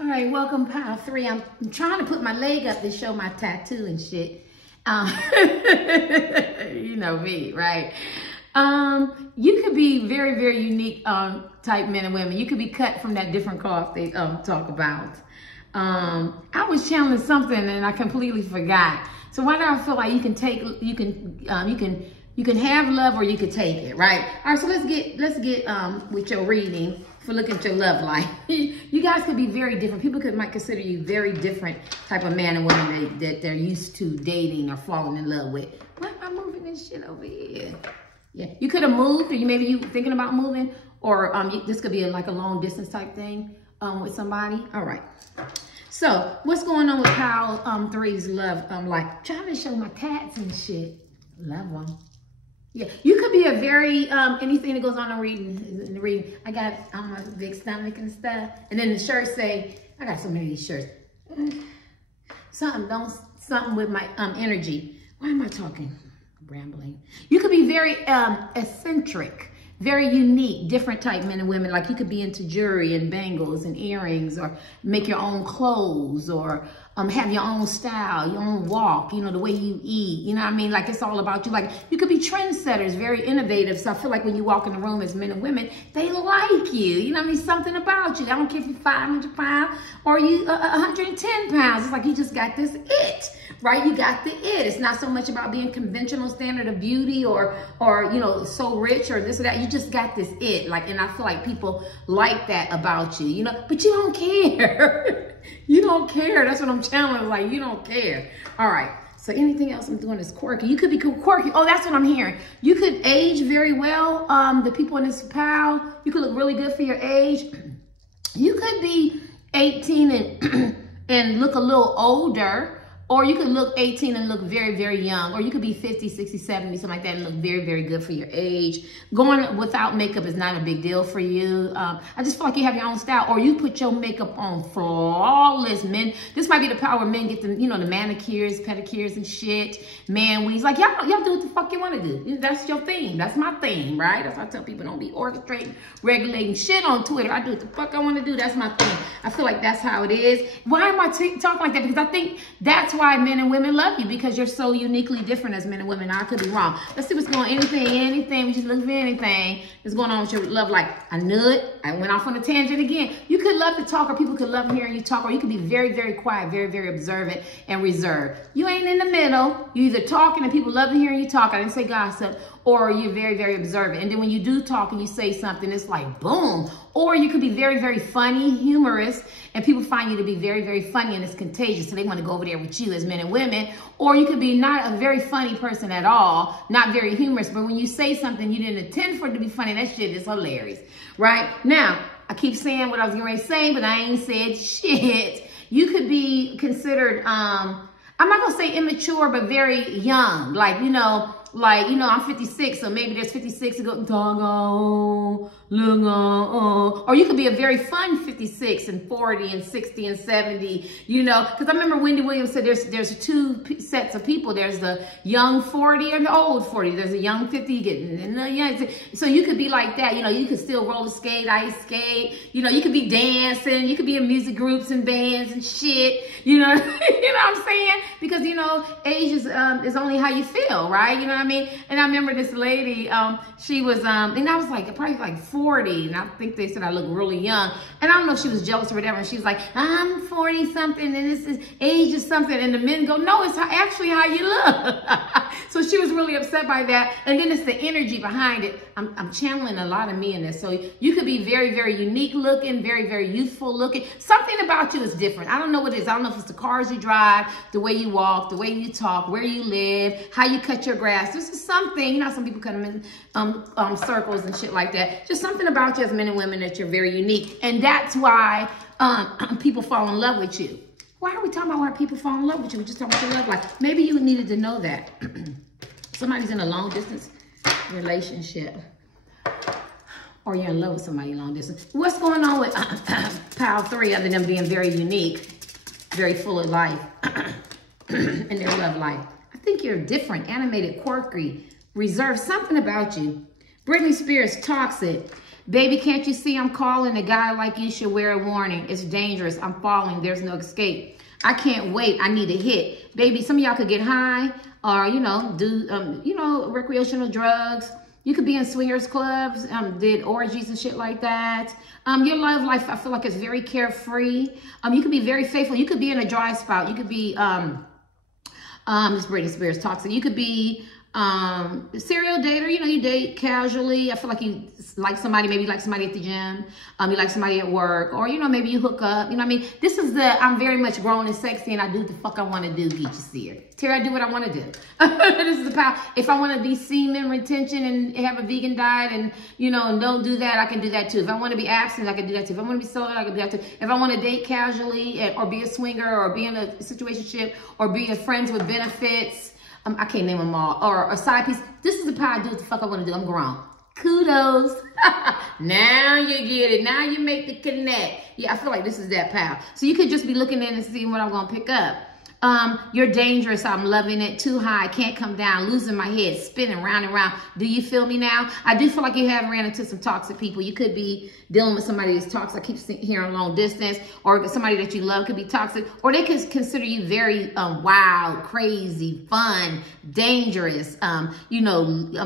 All right, welcome, pile three. I'm trying to put my leg up to show my tattoo and shit. You know me, right? You could be very, very unique type men and women. You could be cut from that different cloth they talk about. I was channeling something and I completely forgot. So why do I feel like you can take, you can have love or you can take it, right? All right, so let's get with your reading for looking at your love life. You guys could be very different. People might consider you very different type of man and woman that they're used to dating or falling in love with. Why am I moving this shit over here? Yeah, you could have moved, or maybe you thinking about moving, or this could be like a long distance type thing with somebody. All right. So what's going on with pile three's love life? Trying to show my tats and shit. Love them. Yeah, you could be a very, anything that goes on in the reading. I got a big stomach and stuff. And then the shirts say, I got so many of these shirts. Something with my energy. Why am I talking? Rambling. You could be very eccentric, very unique, different type men and women. Like you could be into jewelry and bangles and earrings, or make your own clothes, or have your own style, your own walk, you know, the way you eat, you know what I mean? Like it's all about you. Like you could be trendsetters, very innovative. So I feel like when you walk in the room as men and women, they like you. You know what I mean? Something about you. I don't care if you're 500 pounds or you 110 pounds. It's like you just got this it, right? You got the it. It's not so much about being conventional standard of beauty or you know, so rich or this or that. You just got this it. Like, and I feel like people like that about you, you know, but you don't care. You don't care. That's what I'm channeling. Like, you don't care. All right. So anything else I'm doing is quirky. You could be quirky. Oh, that's what I'm hearing. You could age very well. The people in this pile, you could look really good for your age. You could be 18 and and look a little older. Or you could look 18 and look very, very young. Or you could be 50, 60, 70, something like that, and look very, very good for your age. Going without makeup is not a big deal for you. I just feel like you have your own style. Or you put your makeup on flawless. Men, this might be the power where men get the, you know, the manicures, pedicures, and shit. Man weaves. Like, y'all do what the fuck you want to do. That's your theme. That's my theme, right? That's why I tell people don't be orchestrating, regulating shit on Twitter. I do what the fuck I want to do. That's my thing. I feel like that's how it is. Why am I talking like that? Because I think that's why men and women love you, because you're so uniquely different as men and women. Now, I could be wrong. Let's see what's going on. Anything. We just look for anything that's going on with your love life. I knew it. I went off on a tangent again. You could love to talk, or people could love hearing you talk, or you could be very, very quiet, very, very observant and reserved. You ain't in the middle. You either talking and people love hearing you talk. I didn't say gossip. Or you're very, very observant. And then when you do talk and you say something, it's like, boom. Or you could be very, very funny, humorous, and people find you to be very, very funny, and it's contagious. So they want to go over there with you as men and women. Or you could be not a very funny person at all, not very humorous, but when you say something, you didn't intend for it to be funny. That shit is hilarious, right? Now, I keep saying what I was going to say, but I ain't said shit. You could be considered, I'm not going to say immature, but very young. Like, you know, I'm 56, so maybe there's 56 to go, or you could be a very fun 56 and 40 and 60 and 70, you know, because I remember Wendy Williams said there's two sets of people. There's the young 40 and the old 40. There's a young 50 getting in the young. So you could be like that, you know, you could still roller skate, ice skate, you know, you could be dancing, you could be in music groups and bands and shit, you know, you know what I'm saying? Because, you know, age is only how you feel, right? You know what I mean? And I remember this lady, she was, and I was like, probably like 40, and I think they said I look really young. And I don't know if she was jealous or whatever. And she was like, I'm 40 something, and this is age is something. And the men go, no, it's actually how you look. So she was really upset by that. And then it's the energy behind it. I'm channeling a lot of me in this. So you could be very, very unique looking, very, very youthful looking. Something about you is different. I don't know what it is. I don't know if it's the cars you drive, the way you walk, the way you talk, where you live, how you cut your grass. This is something, you know, some people cut them in circles and shit like that. Just something about you as men and women that you're very unique. And that's why people fall in love with you. Why are we talking about why people fall in love with you? We're just talking about your love life. Maybe you needed to know that. Somebody's in a long distance relationship, or you're in love with somebody long distance. What's going on with pile three, other than being very unique, very full of life in their love life? I think you're different, animated, quirky, reserved, something about you. Britney Spears, toxic. Baby, can't you see I'm calling? A guy like you should wear a warning. It's dangerous. I'm falling. There's no escape. I can't wait. I need a hit. Baby, some of y'all could get high or, you know, do, recreational drugs. You could be in swingers clubs, did orgies and shit like that. Your love life, I feel like, is very carefree. You could be very faithful. You could be in a dry spot. You could be, this Britney Spears toxic. You could be serial dater, you know, you date casually. I feel like you like somebody, maybe you like somebody at the gym, you like somebody at work, or, you know, maybe you hook up, you know what I mean? This is I'm very much grown and sexy, and I do what the fuck I want to do, get you see it. Terry, I do what I want to do. This is the power. If I want to be semen retention and have a vegan diet and, you know, and don't do that, I can do that too. If I want to be abstinent, I can do that too. If I want to be celibate, I can do that too. If I want to date casually or be a swinger or be in a situationship or be a friends with benefits, I can't name them all, or a side piece. This is the power. I do what the fuck I want to do. I'm grown. Kudos. Now you get it. Now you make the connect. Yeah, I feel like this is that power. So you could just be looking in and seeing what I'm going to pick up. You're dangerous. I'm loving it. Too high. Can't come down. Losing my head. Spinning round and round. Do you feel me now? I do feel like you have ran into some toxic people. You could be dealing with somebody that's toxic. I keep hearing long distance, or somebody that you love could be toxic, or they could consider you very wild, crazy, fun, dangerous,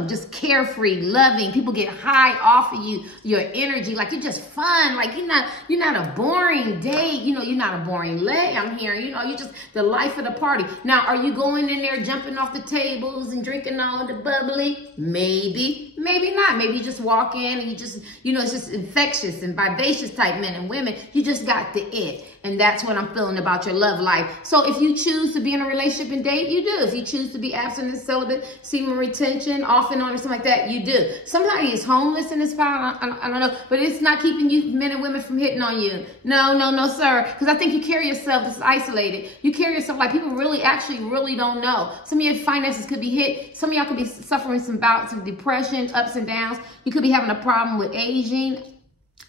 just carefree, loving. People get high off of you, your energy, like you're just fun, like you're not a boring date, you know, you're not a boring leg. I'm hearing, you know, you're just the life of the party. Now, are you going in there jumping off the tables and drinking all the bubbly? Maybe, maybe not. Maybe you just walk in and you just, you know, it's just infectious and vivacious type men and women. You just got the it. And that's what I'm feeling about your love life. So if you choose to be in a relationship and date, you do. If you choose to be abstinent, celibate, semen retention, off and on or something like that, you do. Somebody is homeless in this power, I don't know, but it's not keeping you men and women from hitting on you. No, sir. Because I think you carry yourself this isolated. You carry yourself like people really don't know. Some of your finances could be hit. Some of y'all could be suffering some bouts of depression, ups and downs. You could be having a problem with aging.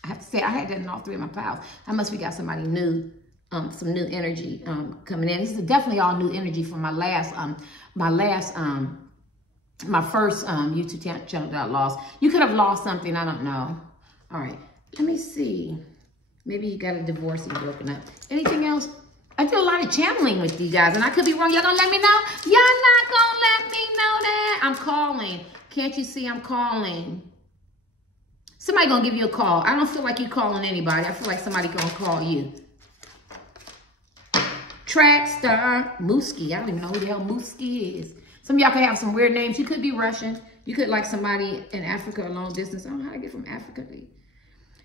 I have to say, I had that in all three of my piles. I must be got somebody new, some new energy coming in. This is definitely all new energy from my first YouTube channel that I lost. You could have lost something, I don't know. All right, let me see. Maybe you got a divorce and you're broken up. Anything else? I did a lot of channeling with you guys, and I could be wrong. Y'all gonna let me know? Y'all not gonna let me know that? I'm calling. Can't you see I'm calling? Somebody gonna give you a call. I don't feel like you calling anybody. I feel like somebody gonna call you. Track star Mooski. I don't even know who the hell Mooski is. Some of y'all could have some weird names. You could be Russian. You could like somebody in Africa, a long distance. I don't know how to get from Africa to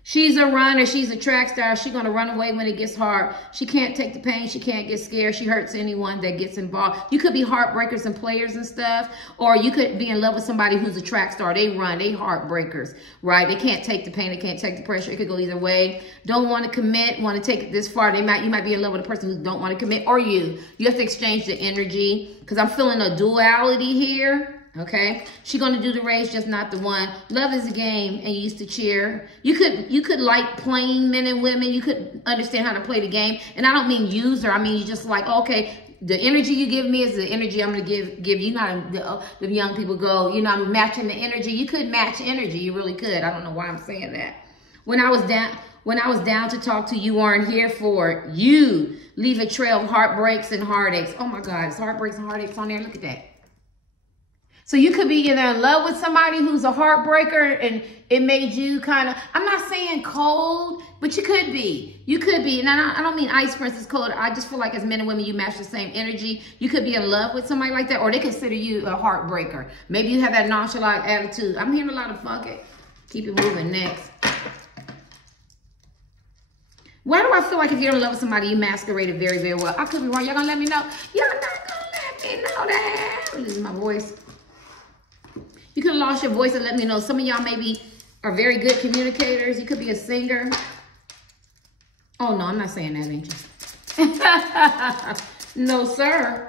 She's a runner. She's a track star. She's going to run away when it gets hard. She can't take the pain. She can't get scared. She hurts anyone that gets involved. You could be heartbreakers and players and stuff. Or you could be in love with somebody who's a track star. They run. They heartbreakers, right? They can't take the pain. They can't take the pressure. It could go either way. Don't want to commit. Want to take it this far. You might be in love with a person who don't want to commit. Or you. You have to exchange the energy. Because I'm feeling a duality here. Okay, she's gonna do the race, just not the one. Love is a game, and you used to cheer. You could like playing men and women. You could understand how to play the game, and I don't mean user. I mean you just like, okay, the energy you give me is the energy I'm gonna give you. You know, the young people go, you know, I'm matching the energy. You could match energy. You really could. I don't know why I'm saying that. When I was down to talk to you, weren't here for it. You leave a trail of heartbreaks and heartaches. Oh my God, it's heartbreaks and heartaches on there. Look at that. So you could be either in love with somebody who's a heartbreaker and it made you kind of, I'm not saying cold, but you could be. You could be. And I don't mean Ice Princess cold. I just feel like as men and women, you match the same energy. You could be in love with somebody like that, or they consider you a heartbreaker. Maybe you have that nonchalant attitude. I'm hearing a lot of fuck it. Keep it moving. Next. Why do I feel like if you're in love with somebody, you masquerade it very, very well? I could be wrong. Y'all gonna let me know? Y'all not gonna let me know that. This is my voice. You could have lost your voice and let me know. Some of y'all maybe are very good communicators. You could be a singer. Oh, no, I'm not saying that, ain't you? No, sir.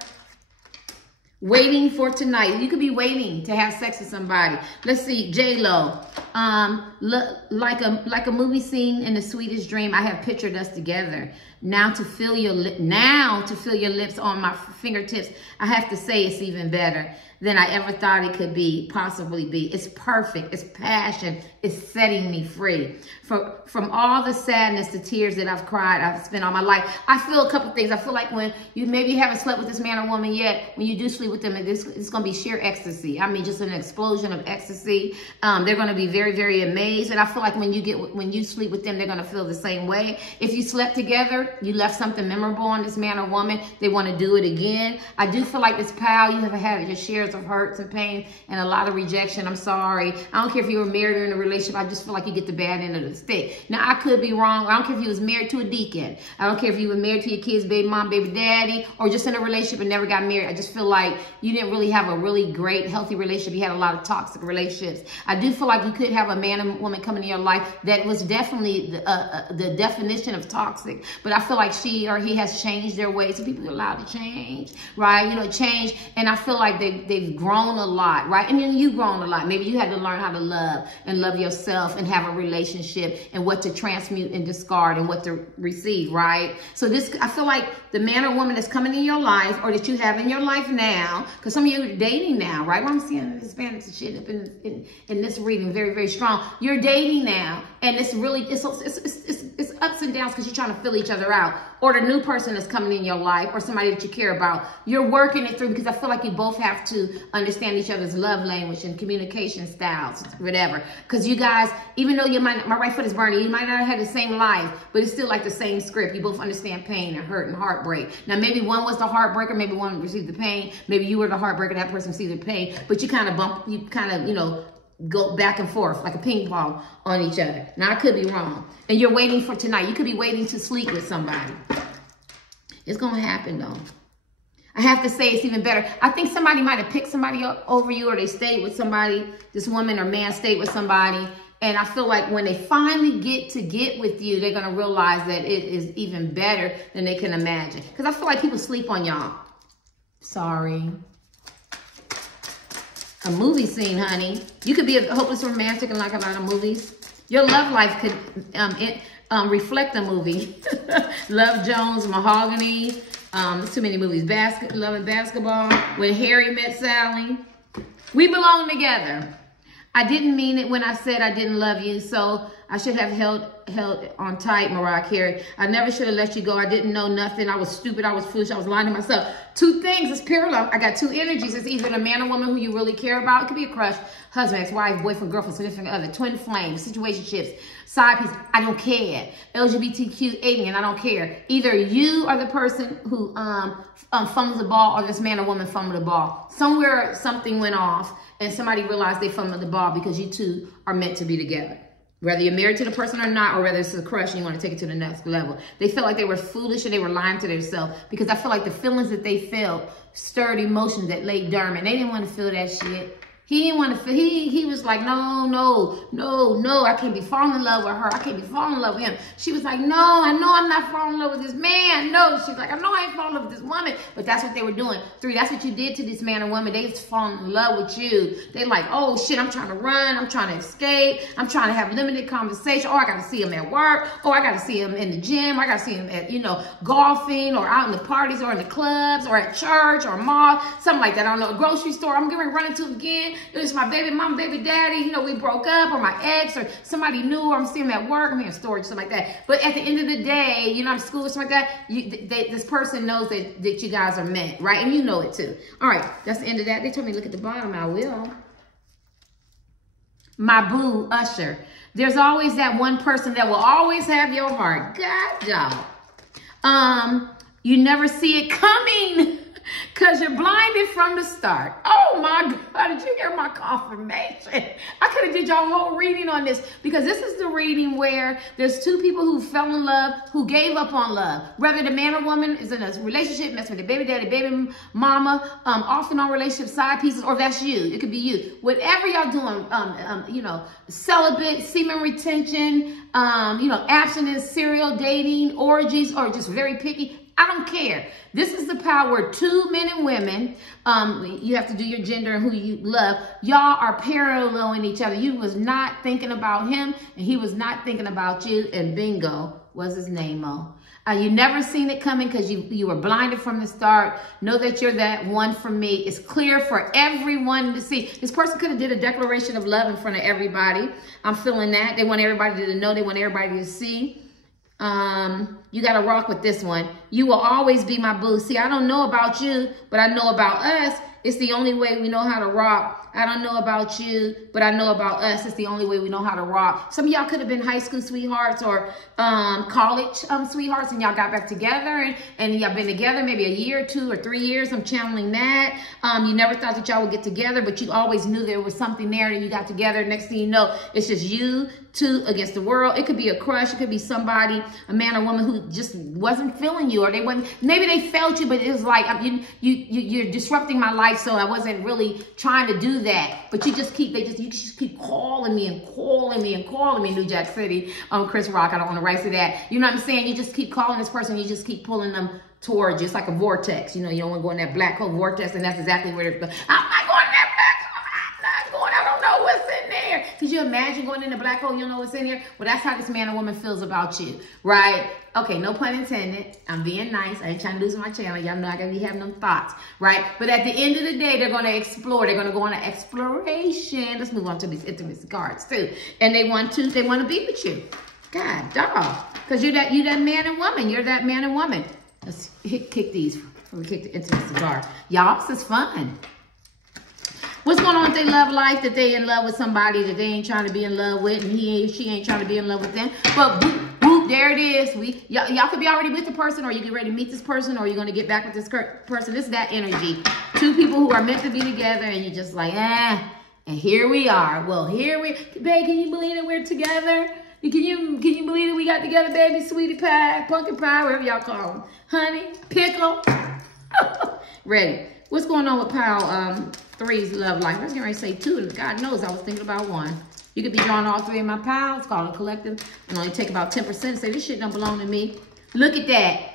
Waiting for tonight. You could be waiting to have sex with somebody. Let's see, J-Lo. Like a movie scene in The Sweetest Dream, I have pictured us together. Now to feel your lips on my fingertips, I have to say it's even better than I ever thought it could possibly be. It's perfect. It's passion. It's setting me free. From all the sadness, the tears that I've cried, I've spent all my life. I feel a couple things. I feel like when you maybe haven't slept with this man or woman yet, when you do sleep with them, it's going to be sheer ecstasy. I mean, just an explosion of ecstasy. They're going to be very, very amazed. And I feel like when you sleep with them, they're going to feel the same way. If you slept together, you left something memorable on this man or woman, they want to do it again. I do feel like this pal, you have had your shares of hurts and pain and a lot of rejection. I'm sorry. I don't care if you were married or in a relationship. I just feel like you get the bad end of the stick. Now, I could be wrong. I don't care if you was married to a deacon. I don't care if you were married to your kids, baby mom, baby daddy, or just in a relationship and never got married. I just feel like you didn't really have a really great, healthy relationship. You had a lot of toxic relationships. I do feel like you could have a man and woman come into your life that was definitely the definition of toxic. But I feel like she or he has changed their ways. So people are allowed to change, right? You know, change. And I feel like they've grown a lot, right? And then you've grown a lot. Maybe you had to learn how to love and love yourself and have a relationship and what to transmute and discard and what to receive, right? So I feel like the man or woman that's coming in your life or that you have in your life now, because some of you are dating now, right? Well, I'm seeing Hispanics and shit in this reading very, very strong. You're dating now, and it's really, it's ups and downs because you're trying to fill each other out. Or the new person that's coming in your life or somebody that you care about, you're working it through because I feel like you both have to understand each other's love language and communication styles, whatever. Because you guys, even though my right foot is burning, you might not have had the same life, but it's still like the same script. You both understand pain and hurt and heartbreak. Now, maybe one was the heartbreaker, maybe one received the pain. Maybe you were the heartbreaker, that person received the pain, but you kind of, you know, go back and forth like a ping pong on each other. Now, I could be wrong. And you're waiting for tonight. You could be waiting to sleep with somebody. It's going to happen, though. I have to say it's even better. I think somebody might have picked somebody up over you, or they stayed with somebody. This woman or man stayed with somebody. And I feel like when they finally get with you, they're going to realize that it is even better than they can imagine. Because I feel like people sleep on y'all. Sorry. A movie scene, honey. You could be a hopeless romantic and like a lot of movies. Your love life could reflect a movie. Love Jones, Mahogany. Too many movies. Love and Basketball. When Harry Met Sally. We belong together. I didn't mean it when I said I didn't love you, so I should have held on tight, Mariah Carey. I never should have let you go. I didn't know nothing. I was stupid. I was foolish. I was lying to myself. Two things. It's parallel. I got two energies. It's either a man or woman who you really care about. It could be a crush, husband, ex-wife, boyfriend, girlfriend, significant other, twin flame, situationships, side piece. I don't care. LGBTQ, alien. I don't care. Either you are the person who fumbles the ball, or this man or woman fumbled the ball. Somewhere something went off, and somebody realized they fumbled the ball because you two are meant to be together. Whether you're married to the person or not, or whether it's a crush and you want to take it to the next level. They felt like they were foolish and they were lying to themselves, because I feel like the feelings that they felt stirred emotions that lay dormant. They didn't want to feel that shit. He didn't want to feel, he was like, no, I can't be falling in love with her. I can't be falling in love with him. She was like, no, I know I'm not falling in love with this man. No, she's like, I know I ain't falling in love with this woman. But that's what they were doing. 3, that's what you did to this man or woman. They was falling in love with you. They like, oh shit, I'm trying to run. I'm trying to escape. I'm trying to have limited conversation. Oh, I got to see him at work. Oh, I got to see him in the gym. I got to see him at, golfing, or out in the parties, or in the clubs, or at church, or mall, something like that. I don't know, a grocery store. I'm getting ready to run into him again. It was my baby mom, baby daddy, we broke up, or my ex, or somebody new, or I'm seeing him at work, I'm here in storage, something like that. But at the end of the day, I'm school or something like that, this person knows that you guys are meant, right? And you know it too. All right, that's the end of that. They told me to look at the bottom. I will. My boo, Usher. There's always that one person that will always have your heart. God, y'all. You never see it coming, because you're blinded from the start. Oh my God, did you hear my confirmation? I could have did your whole reading on this, because this is the reading where there's two people who fell in love, who gave up on love. Whether the man or woman is in a relationship, messing with the baby daddy, baby mama, off and on relationship, side pieces, or that's you. It could be you. Whatever y'all doing, celibate, semen retention, abstinence, serial dating, orgies, or just very picky. I don't care. This is the power. Two men and women. You have to do your gender and who you love. Y'all are paralleling each other. You was not thinking about him, and he was not thinking about you. And bingo, what's his name, Mo? You never seen it coming because you were blinded from the start. Know that you're that one for me. It's clear for everyone to see. This person could have did a declaration of love in front of everybody. I'm feeling that. They want everybody to know. They want everybody to see. You got to rock with this one. You will always be my boo. See, I don't know about you, but I know about us. It's the only way we know how to rock. I don't know about you, but I know about us. It's the only way we know how to rock. Some of y'all could have been high school sweethearts or college sweethearts, and y'all got back together, and y'all been together maybe a year, 2 or 3 years. I'm channeling that. You never thought that y'all would get together, but you always knew there was something there, and you got together. Next thing you know, it's just you two against the world. It could be a crush. It could be somebody, a man or woman who just wasn't feeling you, or they wasn't. Maybe they felt you, but it was like you're disrupting my life, so I wasn't really trying to do that. But you just keep calling me and calling me and calling me. New Jack City, Chris Rock. I don't want to write to that. You know what I'm saying? You just keep calling this person. You just keep pulling them towards you. It's like a vortex. You know, you don't want to go in that black hole vortex, and that's exactly where it's going. I'm not going in that black hole. I'm not going. I don't know what's in there. Could you imagine going in the black hole? You don't know what's in there. Well, that's how this man or woman feels about you, right? Okay, no pun intended. I'm being nice. I ain't trying to lose my channel. Y'all know I gotta be having them thoughts, right? But at the end of the day, they're gonna explore. They're gonna go on an exploration. Let's move on to these intimacy cards too. And they want to be with you. God, dog. Because you're that man and woman. You're that man and woman. Let's kick these before we kick the intimacy card. Y'all, this is fun. What's going on with their love life? That they in love with somebody that they ain't trying to be in love with, and she ain't trying to be in love with them. But boop, boop, there it is. Y'all could be already with the person, or you get ready to meet this person, or you're gonna get back with this person. This is that energy. Two people who are meant to be together, and you're just like, and here we are. Well, babe, can you believe that we're together? Can you believe that we got together, baby? Sweetie pie, pumpkin pie, whatever y'all call them. Honey, pickle. Ready. What's going on with pile 3's love life? I was going to say 2, and God knows I was thinking about 1. You could be drawing all 3 of my piles. It's called a collective. And only take about 10% and say, this shit don't belong to me. Look at that.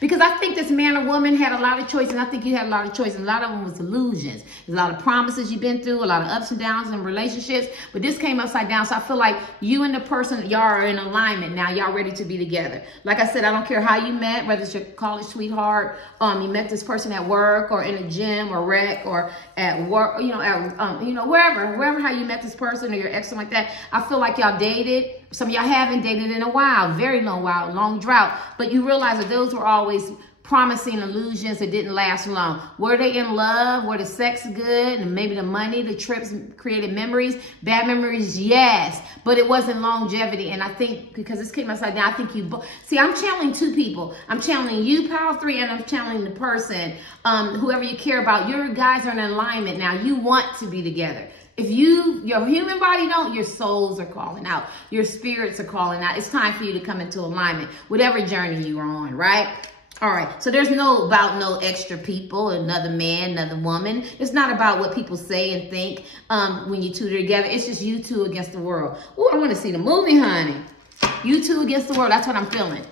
Because I think this man or woman had a lot of choices, and I think you had a lot of choices. A lot of them was illusions. There's a lot of promises you've been through, a lot of ups and downs in relationships. But this came upside down, so I feel like you and the person, y'all are in alignment now. Y'all ready to be together. Like I said, I don't care how you met, whether it's your college sweetheart, you met this person at work or in a gym or rec or at work, wherever how you met this person or your ex, something like that. I feel like y'all dated. Some of y'all haven't dated in a while, very long while, long drought. But you realize that those were always promising illusions that didn't last long. Were they in love? Were the sex good? And maybe the money, the trips created memories? Bad memories, yes. But it wasn't longevity. And I think, because this came upside down, I think you both. See, I'm channeling 2 people. I'm channeling you, pile 3, and I'm channeling the person, whoever you care about. Your guys are in alignment now. You want to be together. If your human body don't, your souls are calling out. Your spirits are calling out. It's time for you to come into alignment, whatever journey you are on, right? All right. So there's no extra people, another man, another woman. It's not about what people say and think when you two are together. It's just you two against the world. Oh, I want to see the movie, honey. You two against the world. That's what I'm feeling.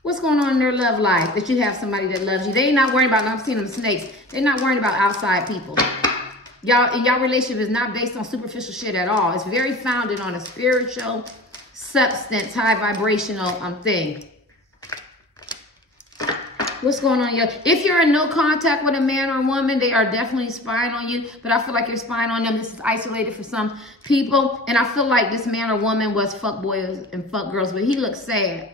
What's going on in their love life that you have somebody that loves you? They ain't not worried about, I've seen them snakes. They're not worried about outside people. Y'all relationship is not based on superficial shit at all. It's very founded on a spiritual substance, high vibrational thing. What's going on here? If you're in no contact with a man or woman, they are definitely spying on you. But I feel like you're spying on them. This is isolated for some people. And I feel like this man or woman was fuck boys and fuck girls, but he looks sad.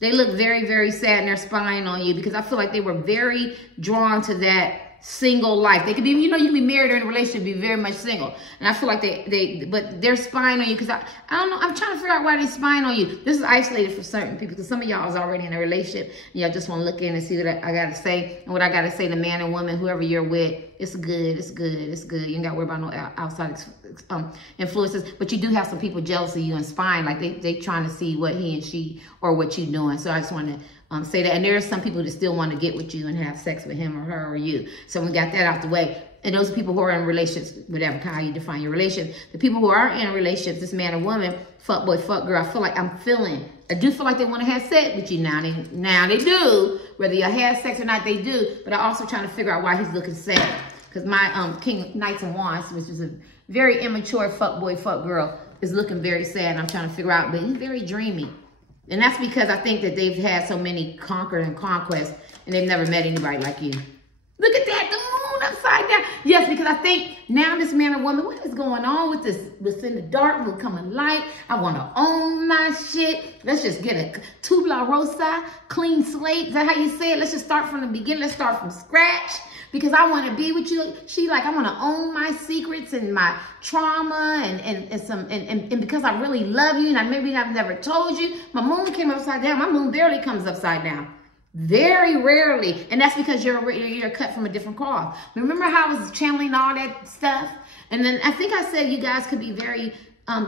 They look very, very sad, and they're spying on you because I feel like they were very drawn to that single life. They could be, you can be married or in a relationship, be very much single. And I feel like but they're spying on you because I don't know. I'm trying to figure out why they're spying on you. This is isolated for certain people because some of y'all is already in a relationship. And y'all just want to look in and see what I got to say. And what I got to say to man and woman, whoever you're with, it's good. It's good. It's good. You ain't got to worry about no outside influences. But you do have some people jealous of you and spying. Like they trying to see what he and she or what you doing. So I just want to say that. And there are some people that still want to get with you and have sex with him or her or you. So we got that out the way. And those people who are in relationships, whatever, how you define your relationship. The people who are in relationships, this man or woman, fuck boy, fuck girl, I feel like I do feel like they want to have sex with you now. They do. Whether you have sex or not, they do. But I'm also trying to figure out why he's looking sad. Because my King of Knights and Wands, which is a very immature fuck boy, fuck girl, is looking very sad. And I'm trying to figure out, but he's very dreamy. And that's because I think that they've had so many conquered and conquests, and they've never met anybody like you. Look at that, the moon upside down. Yes, because I think now this man or woman, what is going on with this? What's in the dark will come in light. I want to own my shit. Let's just get a tabula rosa, clean slate. Is that how you say it? Let's just start from the beginning. Let's start from scratch. Because I want to be with you. She like, I want to own my secrets and my trauma and because I really love you and maybe I've never told you. My moon came upside down. My moon barely comes upside down. Very rarely. And that's because you're cut from a different cloth. Remember how I was channeling all that stuff? And then I think I said you guys could be very,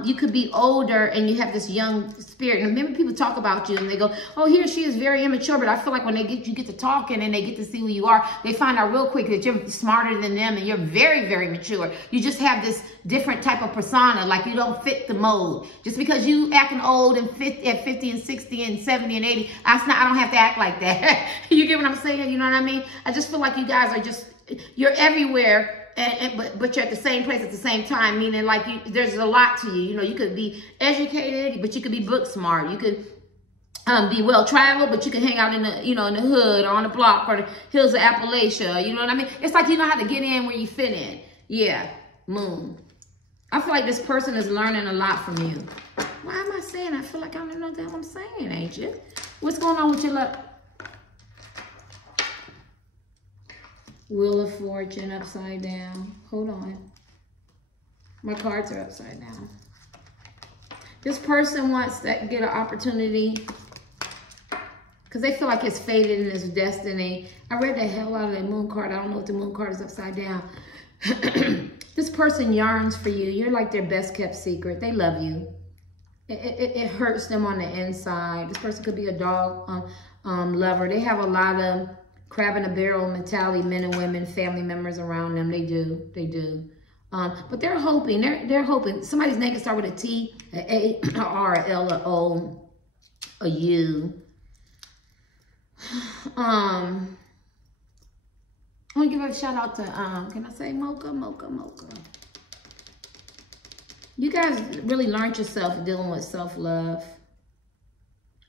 you could be older and you have this young spirit. And remember people talk about you and they go, oh, he or she is very immature. But I feel like when you get to talking and they get to see who you are, they find out real quick that you're smarter than them and you're very, very mature. You just have this different type of persona, like you don't fit the mold. Just because you acting old and at 50 and 60 and 70 and 80, I don't have to act like that. You get what I'm saying? You know what I mean? I just feel like you guys are just, you're everywhere. But you're at the same place at the same time, meaning like there's a lot to you. You know, you could be educated, but you could be book smart. You could be well traveled, but you can hang out in the, in the hood or on the block or the hills of Appalachia. You know what I mean? It's like you know how to get in where you fit in. Yeah, moon. I feel like this person is learning a lot from you. Why am I saying? I feel like I don't know what I'm saying, ain't you? What's going on with your love? Wheel of Fortune upside down. Hold on. My cards are upside down. This person wants to get an opportunity because they feel like it's fated in his destiny. I read the hell out of that moon card. I don't know if the moon card is upside down. This person yearns for you. You're like their best kept secret. They love you. It hurts them on the inside. This person could be a dog lover. They have a lot of crab in a barrel mentality, men and women, family members around them. They do. They do. But they're hoping. They're hoping. Somebody's name can start with a T, a A, a R, a L, a O, a U. I want to give a shout out to, can I say Mocha? You guys really learned yourself dealing with self-love.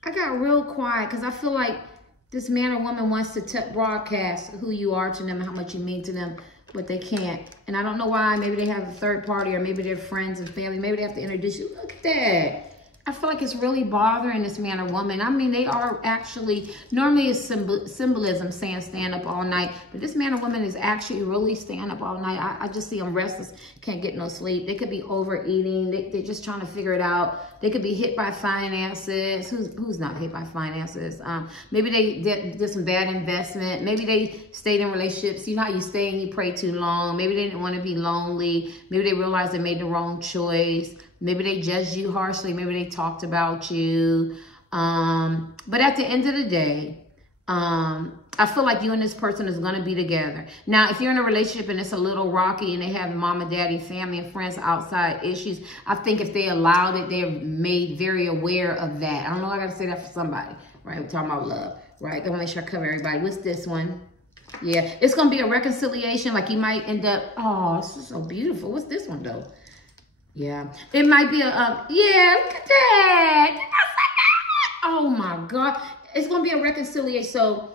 I got real quiet because I feel like this man or woman wants to broadcast who you are to them and how much you mean to them, but they can't. And I don't know why. Maybe they have a third party or maybe they're friends and family. Maybe they have to introduce you. Look at that. I feel like it's really bothering this man or woman. I mean, they are actually, normally it's symbolism saying stand up all night, but this man or woman is actually really staying up all night. I just see them restless, can't get no sleep. They could be overeating. They're just trying to figure it out. They could be hit by finances. Who's not hit by finances? Maybe they did some bad investment. Maybe they stayed in relationships. You know how you stay and you pray too long. Maybe they didn't want to be lonely. Maybe they realized they made the wrong choice. Maybe they judged you harshly. Maybe they talked about you. But at the end of the day, I feel like you and this person is going to be together. Now, if you're in a relationship and it's a little rocky and they have mom and daddy, family and friends, outside issues, I think if they allowed it, they're made very aware of that. I don't know. I got to say that for somebody, right? We're talking about love, right? I want to make sure I cover everybody. What's this one? Yeah, it's going to be a reconciliation. Like you might end up, oh, this is so beautiful. What's this one, though? Yeah, it might be a, yeah, look at that. Oh my God. It's going to be a reconciliation. So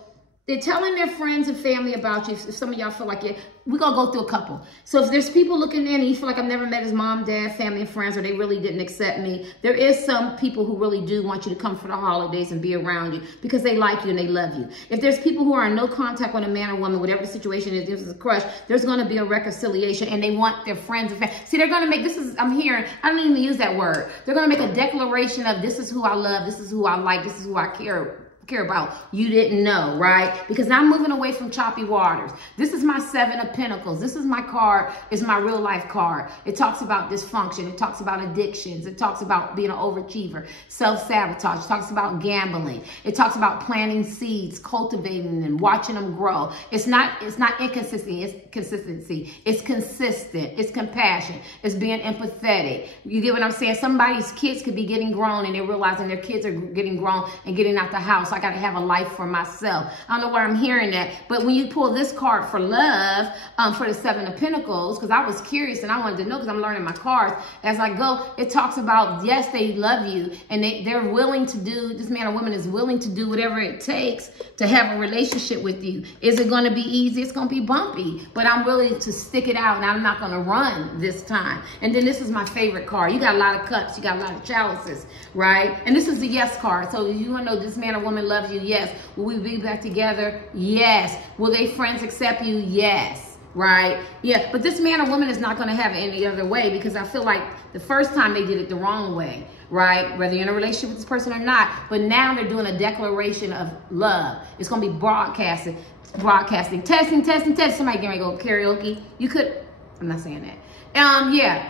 they're telling their friends and family about you. If some of y'all feel like it, we're going to go through a couple. So if there's people looking in and you feel like I've never met his mom, dad, family, and friends, or they really didn't accept me, there is some people who really do want you to come for the holidays and be around you because they like you and they love you. If there's people who are in no contact with a man or woman, whatever the situation is, there's a crush, there's going to be a reconciliation and they want their friends and family. See, they're going to make, I'm hearing, I don't even use that word. They're going to make a declaration of this is who I love, this is who I like, this is who I care care about you didn't know, right? Because I'm moving away from choppy waters. This is my 7 of Pentacles. This is my card. It's my real life card. It talks about dysfunction. It talks about addictions. It talks about being an overachiever, self-sabotage. It talks about gambling. It talks about planting seeds, cultivating them, watching them grow. It's not inconsistency. It's consistency. It's consistent. It's compassion. It's being empathetic. You get what I'm saying? Somebody's kids could be getting grown and they're realizing their kids are getting grown and getting out the house. I got to have a life for myself. I don't know where I'm hearing that, but when you pull this card for love, for the 7 of Pentacles, because I was curious and I wanted to know because I'm learning my cards as I go, it talks about, yes, they love you and they're willing to do, this man or woman is willing to do whatever it takes to have a relationship with you. Is it going to be easy? It's going to be bumpy, but I'm willing to stick it out and I'm not going to run this time. And then this is my favorite card. You got a lot of cups. You got a lot of chalices, right? And this is the yes card. So you want to know this man or woman loves you? Yes. Will we be back together? Yes. Will they friends accept you? Yes. Right? Yeah. But this man or woman is not going to have it any other way because I feel like the first time they did it the wrong way, right? Whether you're in a relationship with this person or not. But now they're doing a declaration of love. It's going to be broadcasting. Testing. Somebody getting ready to go karaoke. You could, I'm not saying that. Yeah.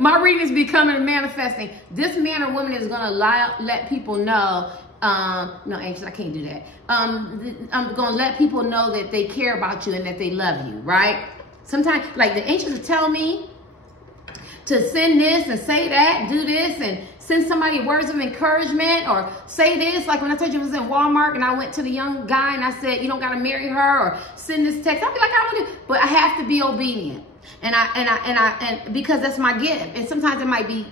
My reading is becoming and manifesting. This man or woman is going to let people know. No, Angels, I can't do that. I'm going to let people know that they care about you and that they love you, right? Sometimes, like the angels will tell me to send this and say that, do this, and send somebody words of encouragement or say this. Like when I told you I was in Walmart and I went to the young guy and I said, you don't got to marry her or send this text. I'll be like, I don't do, but I have to be obedient. And because that's my gift. And sometimes it might be,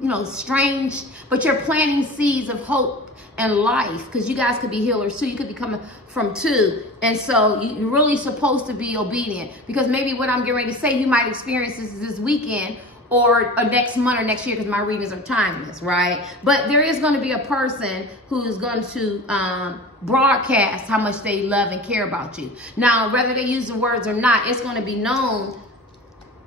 you know, strange, but you're planting seeds of hope and life because you guys could be healers too. You could be coming from 2. And so you're really supposed to be obedient because maybe what I'm getting ready to say, you might experience this weekend or next month or next year because my readings are timeless, right? But there is going to be a person who's going to broadcast how much they love and care about you. Now, whether they use the words or not, it's going to be known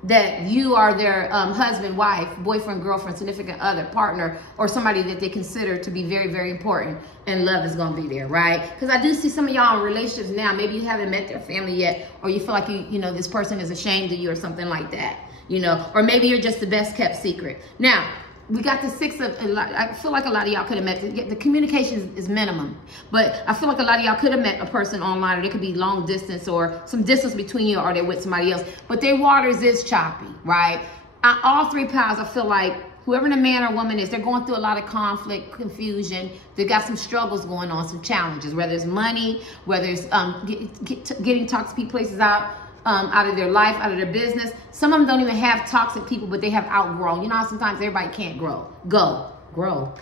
that you are their husband, wife, boyfriend, girlfriend, significant other, partner, or somebody that they consider to be very, very important, and love is going to be there, right? Because I do see some of y'all in relationships now. Maybe you haven't met their family yet, or you feel like you know this person is ashamed of you or something like that, you know, or maybe you're just the best kept secret. Now, we got the 6 of, I feel like a lot of y'all could have met, the communication is minimum, but I feel like a lot of y'all could have met a person online, or there could be long distance or some distance between you, or they're with somebody else, but their waters is choppy, right? All 3 piles, I feel like whoever the man or woman is, they're going through a lot of conflict, confusion. They got some struggles going on, some challenges, whether it's money, whether it's getting toxic places out of their life, out of their business. Some of them don't even have toxic people, but they have outgrown. You know how sometimes everybody can't grow. Grow.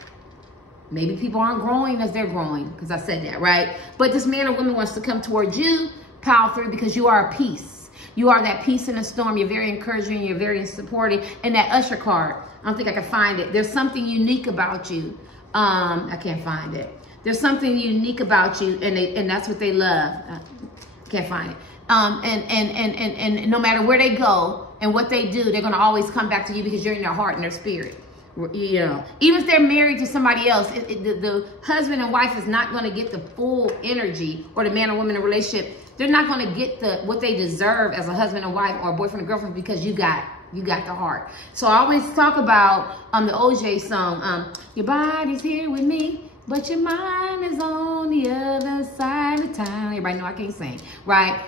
Maybe people aren't growing as they're growing, because I said that, right? But this man or woman wants to come towards you, pile 3, because you are a peace. You are that peace in a storm. You're very encouraging. You're very supportive. And that Usher card, I don't think I can find it. There's something unique about you. I can't find it. There's something unique about you, and that's what they love. Can't find it. And no matter where they go and what they do, they're going to always come back to you because you're in their heart and their spirit. You know, even if they're married to somebody else, the husband and wife is not going to get the full energy, or the man or woman in a relationship, they're not going to get what they deserve as a husband and wife or a boyfriend and girlfriend, because you got the heart. So I always talk about the OJ song, your body's here with me, but your mind is on the other side of town. Everybody know I can't sing, right?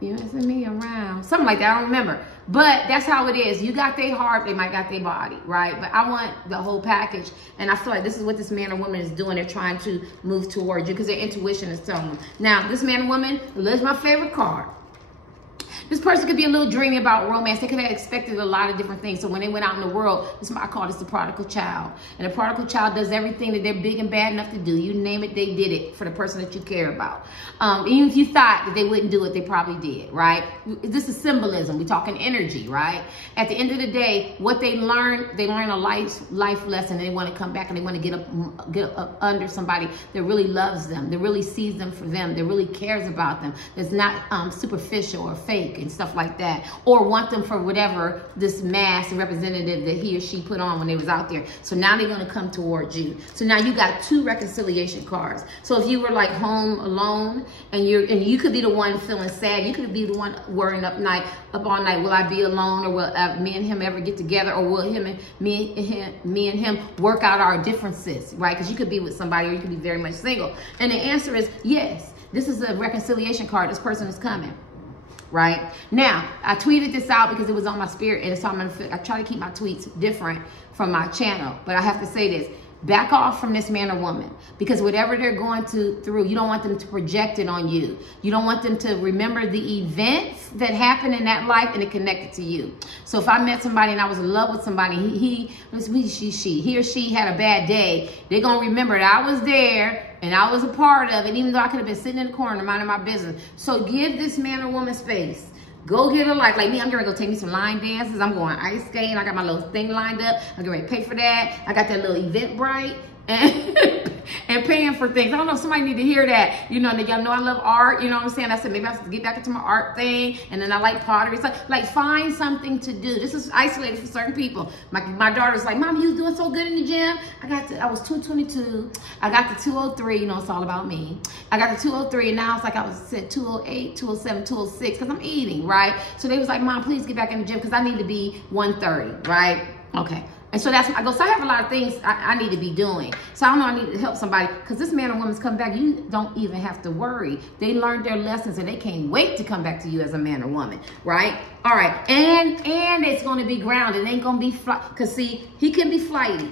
You messing me around. Something like that. I don't remember. But that's how it is. You got their heart, they might got their body, right? But I want the whole package. And I feel like this is what this man or woman is doing. They're trying to move towards you because their intuition is telling them. Now, this man or woman, this is my favorite card. This person could be a little dreamy about romance. They could have expected a lot of different things. So when they went out in the world, I call this the prodigal child. And the prodigal child does everything that they're big and bad enough to do. You name it, they did it for the person that you care about. Even if you thought that they wouldn't do it, they probably did, right? This is symbolism. We're talking energy, right? At the end of the day, what they learn a life lesson. They want to come back and they want to get up under somebody that really loves them, that really sees them for them, that really cares about them, that's not superficial or fake. fake and stuff like that, or want them for whatever this mask and representative that he or she put on when they was out there. So now they're going to come towards you. So now you got 2 reconciliation cards. So if you were like home alone and you could be the one feeling sad, you could be the one worrying up all night, will I be alone, or will me and him ever get together, or will me and him work out our differences, right? Because you could be with somebody, or you could be very much single. And the answer is yes. This is a reconciliation card. This person is coming, right? Now, I tweeted this out because it was on my spirit, and so I try to keep my tweets different from my channel. But I have to say this. Back off from this man or woman, because whatever they're going through, you don't want them to project it on you. You don't want them to remember the events that happened in that life and to connect it to you. So if I met somebody and I was in love with somebody, he or she had a bad day, they're going to remember that I was there and I was a part of it, even though I could have been sitting in the corner minding my business. So give this man or woman space. Go get a life. Like me, I'm going to go take me some line dances. I'm going ice skating. I got my little thing lined up. I'm going to pay for that. I got that little Eventbrite and paying for things. I don't know if somebody need to hear that. You know, and y'all know I love art. You know what I'm saying? I said maybe I have to get back into my art thing. And then I like pottery. So, like, find something to do. This is isolated for certain people. My daughter's like, Mom, you was doing so good in the gym. I was 222. I got the 203. You know, it's all about me. I got the 203. And now it's like I was at 208, 207, 206 because I'm eating, right? So they was like, Mom, please get back in the gym because I need to be 130, right? Okay. And so that's what I go. So I have a lot of things I need to be doing. So I don't know, I need to help somebody, because this man or woman's come back. You don't even have to worry. They learned their lessons and they can't wait to come back to you as a man or woman, right? All right. And it's going to be grounded. It ain't going to be because see, he can be flighty.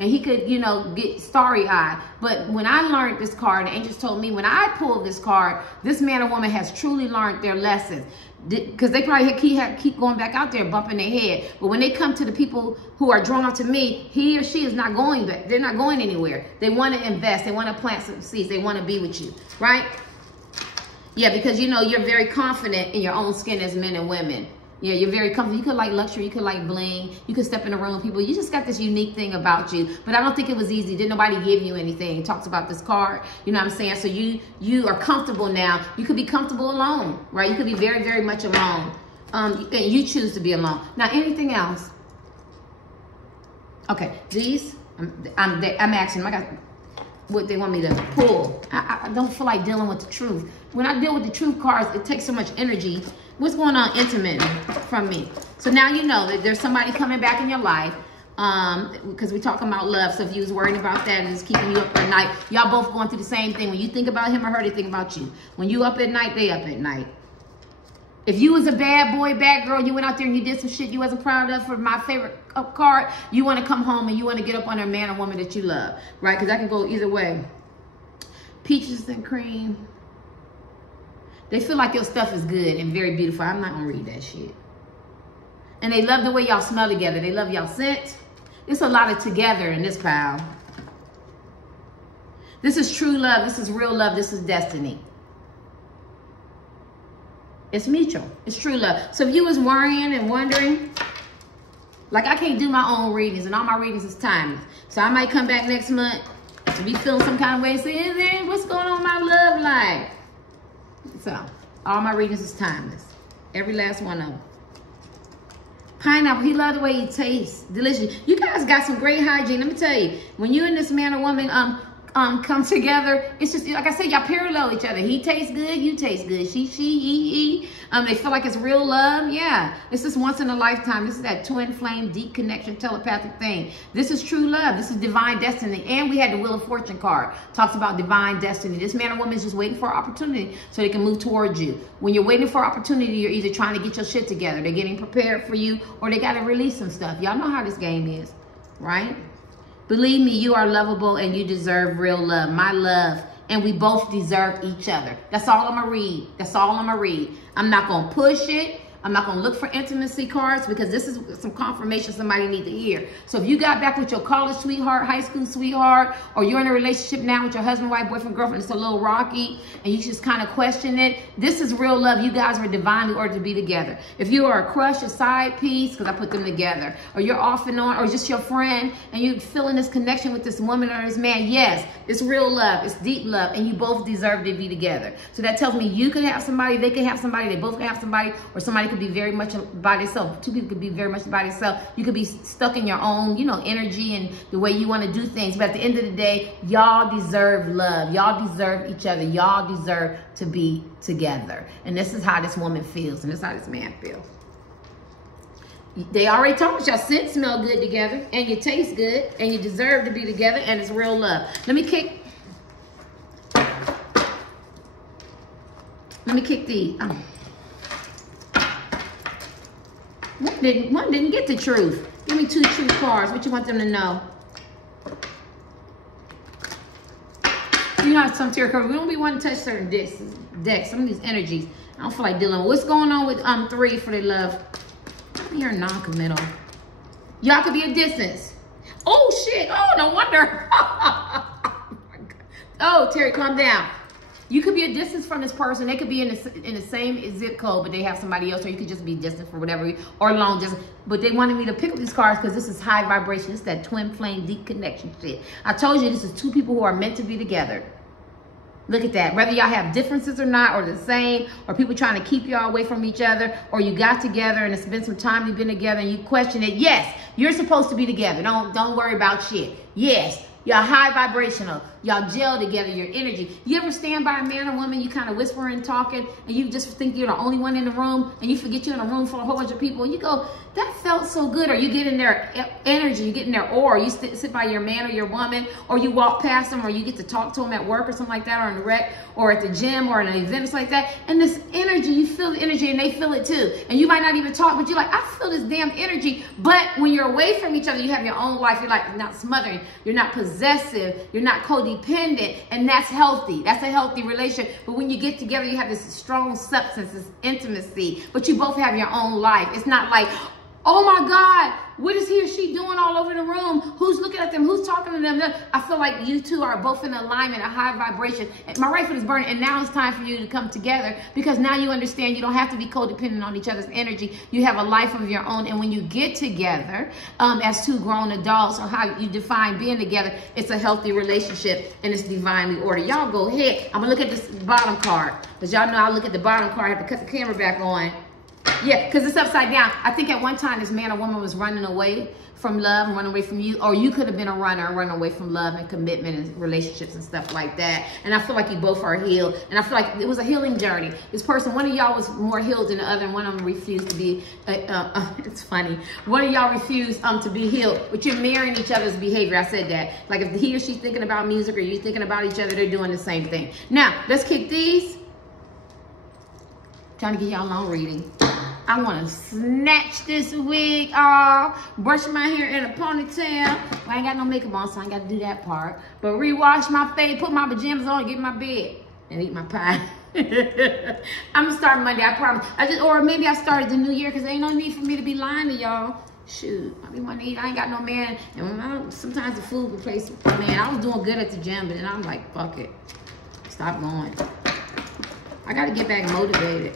And he could, you know, get starry-eyed. But when I learned this card, the angels told me when I pulled this card, this man or woman has truly learned their lessons. Because they probably keep going back out there bumping their head. But when they come to the people who are drawn to me, he or she is not going back. They're not going anywhere. They want to invest. They want to plant some seeds. They want to be with you, right? Yeah, because, you know, you're very confident in your own skin as men and women. Yeah, you're very comfortable. You could like luxury. You could like bling. You could step in a room with people. You just got this unique thing about you. But I don't think it was easy. Didn't nobody give you anything? It talks about this card. You know what I'm saying? So you are comfortable now. You could be comfortable alone, right? You could be very, very much alone. And you choose to be alone. Now, anything else? Okay, these, I'm asking them. I got what they want me to pull. I don't feel like dealing with the truth. When I deal with the truth cards, it takes so much energy. What's going on intimate from me? So now you know that there's somebody coming back in your life, because we're talking about love. So if you was worrying about that and it's keeping you up at night, y'all both going through the same thing. When you think about him or her, they think about you. When you up at night, they up at night. If you was a bad boy, bad girl, you went out there and you did some shit you wasn't proud of, for my favorite card, you want to come home and you want to get up on a man or woman that you love, right? Because that can go either way. Peaches and cream. They feel like your stuff is good and very beautiful. I'm not going to read that shit. And they love the way y'all smell together. They love y'all scent. There's a lot of together in this pile. This is true love. This is real love. This is destiny. It's mutual. It's true love. So if you was worrying and wondering, like I can't do my own readings and all my readings is timeless. So I might come back next month to be feeling some kind of way and say, hey, what's going on in my love life? So, all my readings is timeless. Every last one of them. Pineapple, he loved the way he tastes. Delicious. You guys got some great hygiene. Let me tell you, when you and this man or woman come together, it's just, like I said, y'all parallel each other. He tastes good, you taste good. She, he. They feel like it's real love. Yeah, it's just once in a lifetime. This is that twin flame, deep connection, telepathic thing. This is true love. This is divine destiny. And we had the Wheel of Fortune card. Talks about divine destiny. This man or woman is just waiting for opportunity so they can move towards you. When you're waiting for opportunity, you're either trying to get your shit together. They're getting prepared for you, or they got to release some stuff. Y'all know how this game is, right? Believe me, you are lovable and you deserve real love. My love. And we both deserve each other. That's all I'm going to read. That's all I'm going to read. I'm not going to push it. I'm not going to look for intimacy cards because this is some confirmation somebody need to hear. So if you got back with your college sweetheart, high school sweetheart, or you're in a relationship now with your husband, wife, boyfriend, girlfriend, it's a little rocky and you just kind of question it, this is real love. You guys were divinely ordered to be together. If you are a crush, a side piece, because I put them together, or you're off and on, or just your friend, and you're feeling this connection with this woman or this man, yes, it's real love. It's deep love, and you both deserve to be together. So that tells me you could have somebody, they could have somebody, they both could have somebody, or somebody could be very much by themselves. Two people could be very much by themselves. You could be stuck in your own, you know, energy and the way you want to do things. But at the end of the day, y'all deserve love. Y'all deserve each other. Y'all deserve to be together. And this is how this woman feels, and this is how this man feels. They already told us y'all scent smell good together, and you taste good, and you deserve to be together, and it's real love. Let me kick the one didn't get the truth. Give me 2 truth cards. What you want them to know? You know, some tarot cards, we don't be wanting to touch certain decks, some of these energies. I don't feel like dealing with. What's going on with 3 for their love? You're non-committal. Y'all could be a distance. Oh shit. Oh, no wonder. Oh, Terry, calm down. You could be a distance from this person. They could be in the same zip code, but they have somebody else, or you could just be distant for whatever, or long distance. But they wanted me to pick up these cards because this is high vibration. It's that twin flame, deep connection shit. I told you this is 2 people who are meant to be together. Look at that. Whether y'all have differences or not, or the same, or people trying to keep y'all away from each other, or you got together and it's been some time you've been together and you question it. Yes, you're supposed to be together. Don't worry about shit. Yes, y'all high vibrational. Y'all gel together, your energy. You ever stand by a man or woman, you kind of whispering, talking, and you just think you're the only one in the room, and you forget you're in a room full of a whole bunch of people, and you go, that felt so good. Or you get in their energy, you get in their aura, you sit by your man or your woman, or you walk past them, or you get to talk to them at work or something like that, or in the rec, or at the gym, or in an event, it's like that. And this energy, you feel the energy, and they feel it too. And you might not even talk, but you're like, I feel this damn energy. But when you're away from each other, you have your own life. You're like not smothering, you're not possessive, you're not codependent. And that's healthy. That's a healthy relationship. But when you get together, you have this strong substance, this intimacy. But you both have your own life. It's not like, oh my God, what is he or she doing all over the room? Who's looking at them? Who's talking to them? I feel like you two are both in alignment, a high vibration. My right foot is burning, and now it's time for you to come together, because now you understand you don't have to be codependent on each other's energy. You have a life of your own, and when you get together as 2 grown adults, or how you define being together, it's a healthy relationship, and it's divinely ordered. Y'all go ahead. I'm going to look at this bottom card, because y'all know I look at the bottom card. I have to cut the camera back on. Yeah, because it's upside down. I think at one time this man or woman was running away from love and running away from you, or you could have been a runner and running away from love and commitment and relationships and stuff like that. And I feel like you both are healed, and I feel like it was a healing journey. This person, one of y'all was more healed than the other, and one of them refused to be. It's funny. One of y'all refused to be healed, but you're mirroring each other's behavior. I said that. Like if he or she's thinking about music, or you thinking about each other, they're doing the same thing. Now let's kick these. Trying to get y'all a long reading. I want to snatch this wig off, brush my hair in a ponytail. Well, I ain't got no makeup on, so I ain't got to do that part. But rewash my face, put my pajamas on, get in my bed, and eat my pie. I'm going to start Monday, I promise. Or maybe I started the new year, because there ain't no need for me to be lying to y'all. Shoot, I be wanting to eat. I ain't got no man. And sometimes the food replaces man. I was doing good at the gym, but then I'm like, fuck it. Stop going. I got to get back motivated.